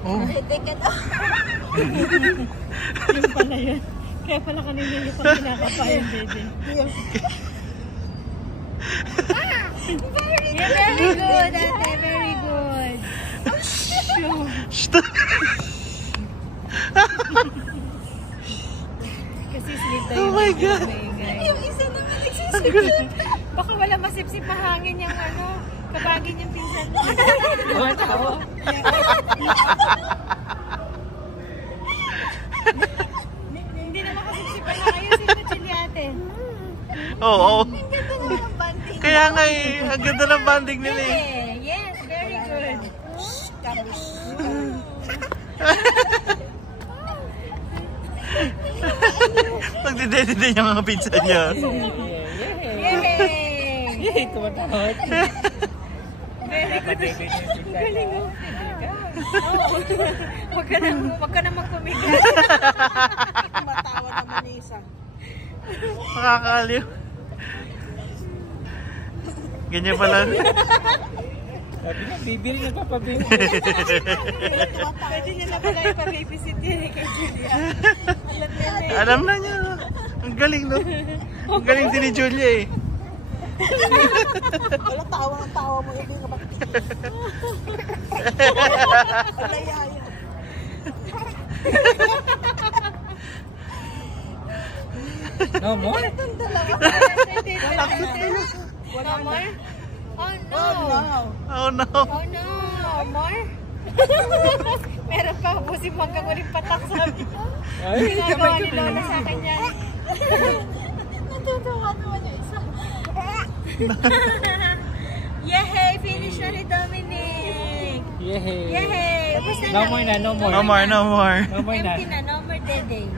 Oh. Teka daw. Yun pala yun. Kaya pala kanina yung pang kinakapa yung dede. Very good, ate. Very good. Kasi sleep tayo. Oh my God. Yung isa naman nagsisipsip. Baka wala masipsip na hangin yung ano. Kabagin yung pinsan mo. Hindi na makasipsip na kayo. Sino chili ate? Oo. Ang ganda naman ang banding. Kaya nga eh, ang ganda ng banding nila eh. Yes, very good. Pagdidede din yung mga pizza niya. Yay! Tumatawad. Very good. Galing mo. Huwag ka na magpumigil. Matawa naman ni isa. Makakaliw. Ganyan pala. Sabi na, bibili nagpapabili. Pwede niya na pala yung pabibisit yan kay Julia. Alam na niya. Ang galing no. Ang galing din ni Julia eh. Wala tawa ng tawa mo. Hindi ka makikinig. Wala yaya. No more? No more? Oh no! Oh no. Oh no! More? Meron pa, busin mo hanggang uling patak sabi ko. Ay, Ginagawa ni Lola sa akin yan. Natutuwa naman yung isa. Yehey! Finish na ni Dominic! Yay! Yehey! Ubus na No lang. more na, no more. No more, no more. No more na. Empty na, no more dede.